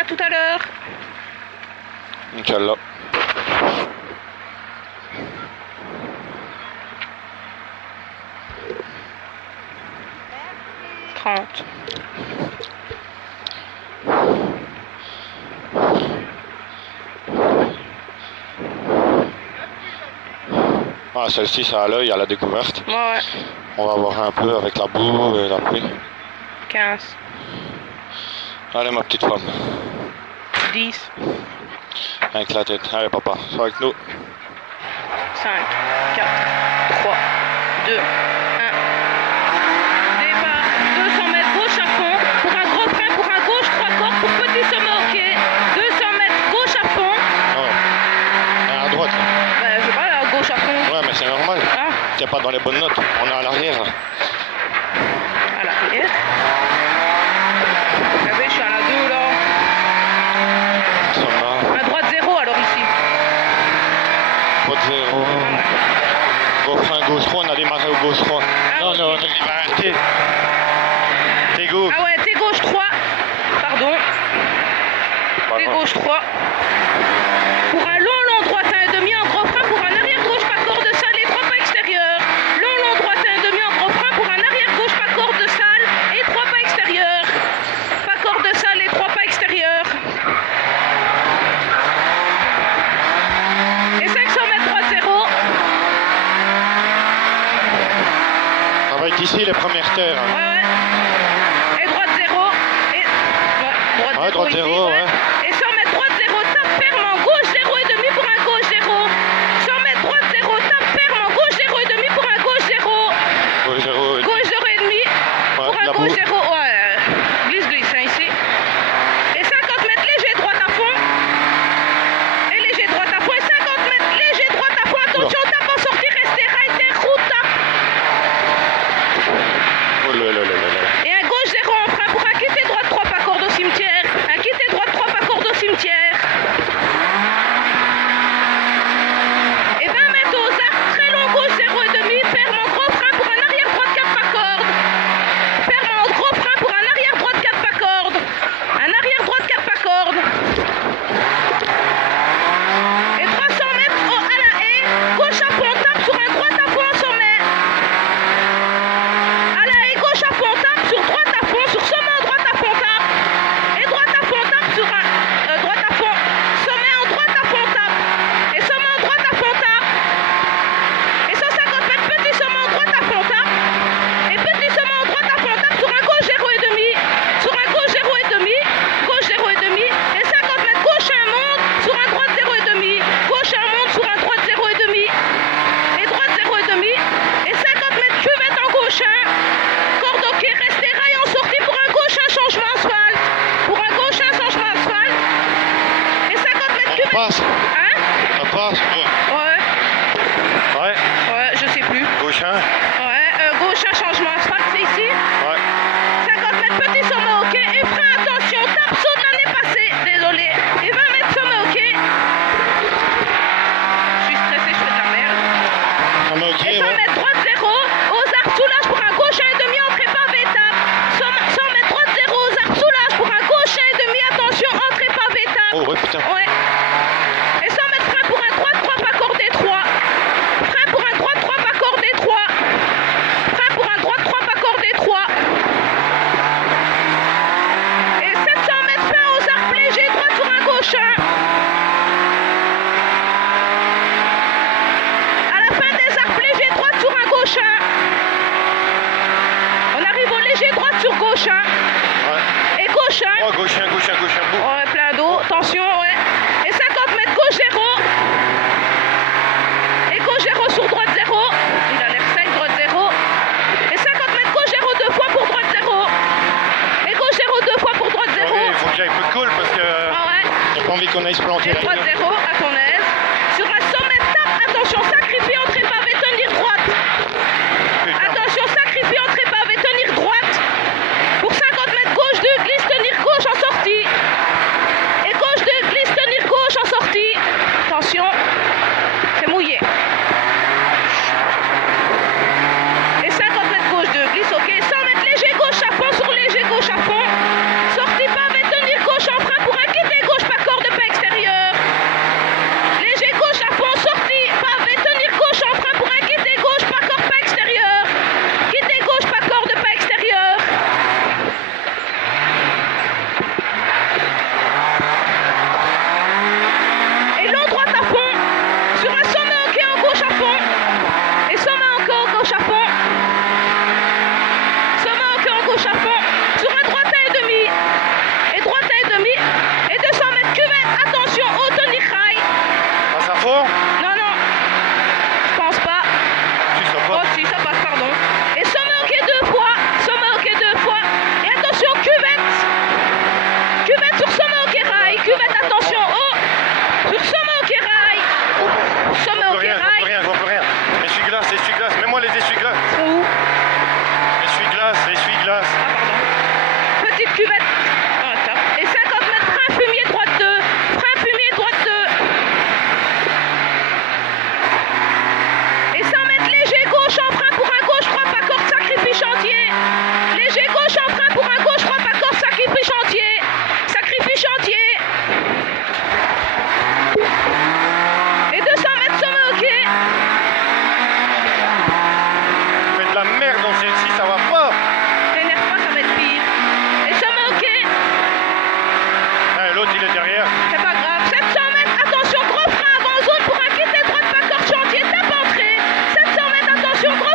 à tout à l'heure. Inch'Allah. Merci. 30. Ah, celle-ci, ça a l'œil à la découverte. Ouais. On va voir un peu avec la boue et la pluie. 15. Allez, ma petite femme. 10. Avec la tête. Allez, papa, sois avec nous. 5, 4, 3, 2, 1. Départ, 200 mètres gauche à fond, pour un gros frein, pour un gauche, 3 corps, pour petit sommet au quai. 200 mètres gauche à fond. À droite. Ben, je sais pas, là, gauche à fond. Ouais, mais c'est normal. Ah. T'es pas dans les bonnes notes. On est à l'arrière. À l'arrière. Regardez, je suis à la 2 là. Ça va. À droite 0 alors ici. Droite 0. Gros frein gauche 3, on a démarré au gauche 3. Ah, non, ok. non, on a démarré. T'es gauche. Ah ouais, t'es gauche 3. Pardon. T'es gauche 3. Pour un long droite 1,5 en gros frein, pour un arrière gauche pas corde de salle et 3 pas extérieur. Long droite 1,5 en gros frein, pour un arrière gauche pas corde de salle et 3 pas extérieur. Pas corde de salle et 3 pas extérieur. Et 500 mètres droite 0. Ça va être ici les premières terres. Ouais, ouais. Et droite 0. Et... Ouais, droite 0 ici, ouais. Et 100 mètres droite 0, tape ferme en gauche 0,5 pour un gauche 0. 100 mètres droite 0, tape ferme en gauche 0,5 pour un gauche 0. Gauche 0. Gauche 0,5 pour un gauche 0. Ouais, glisse hein, ici. Et 50 mètres léger droite à fond. Et léger droite à fond. Et 50 mètres léger droite à fond. Attention, tape en sortie, restez rider, route, tape. Oh là là là là. Et un gauche 0 en frein pour un quitter droite 3 pas corde au cimetière. Un quitter droite 3 pas corde au cimetière. Et 20 mètres aux arcs, très long gauche 0,5. Ferme en gros frein pour un arrière droite 4 pas corde. Ferme en gros frein pour un arrière droite 4 pas corde. Un arrière droite 4 pas corde. Et 300 mètres à la haie. Gauche à fond, tape sur un droite à fond en sommet. À la haie, gauche à fond, tape sur droite à fond, sur sommet en droite à fond, tape. Et droite à fond, tape sur un droite à fond. Sommet en droite à fond, tape. Et sommet en droite à fond, tape. Et 150 mètres, petit sommet en droite à fond, tape. Et petit sommet en droite à fond, tape sur un gauche 0,5. Sur un gauche 0,5. Gauche 0,5. Et 50 mètres, gauche un monte. Sur un droite 0,5. Gauche un monte sur un droite 0,5. Et droite 0,5. Et 50 mètres, cuvette en gauche 1. Corde au quai, restez rail en sortie pour un gauche un changement asphalte. Pour un gauche un changement asphalte. Et 50 mètres cuvette. Passe. Hein? Ça passe. Ouais. Ouais. Ouais, je sais plus. Gauche 1. Ouais, gauche un changement asphalte, c'est ici. Ouais. 50 mètres petit sommet au quai. Et frein, attention, tape saut de l'année passée. Désolé. Et 20 mètres sommet au quai. Je suis stressée, je fais de la merde. On est ok, Et 100 ouais. mètres droite 0. Aux arcs soulage pour un gauche 1,5 entrée pavé tape. 100 mètres droite 0. Aux arcs soulage pour un gauche 1,5. Attention, entrée pavé tape. Oh ouais, putain. Ouais. Et 100 mètres frein pour un droite 3 pas cordé 3. Frein pour un droite 3 pas cordé 3. Frein pour un droite 3 pas cordé 3. Et 700 mètres fin aux arcs légers droite sur un gauche 1. À la fin des arcs légers droite sur un gauche 1. On arrive au léger droite sur gauche 1. Ouais. Et gauche 1. Oh, gauche 1, gauche 1, gauche 1. Ouais, plein d'eau, attention, ouais. Et 50 mètres gauche 0. Et gauche 0 sur droite 0. Il a l'air 5, droite 0. Et 50 mètres gauche 0 deux fois pour droite 0. Et gauche 0 deux fois pour droite 0. Il faut que j'aille peu de colle parce que Ah ouais. j'ai pas envie qu'on aille se planter Et là. droite 0 à ton aise. Sur un sommet tape, attention, sacrifie, entrée pavé, tenir droite. Attention, sacrifie, entrée pavé, tenir droite. Pour 50 mètres gauche 2, glisse, tenir gauche en sortie. Et gauche 2, glisse, tenir gauche en sortie. Attention, c'est mouillé. Et 50 mètres gauche 2, glisse, ok. 100 mètres léger gauche à fond, sur léger gauche à fond. Sortie pavé, tenir gauche en frein pour un Sur droite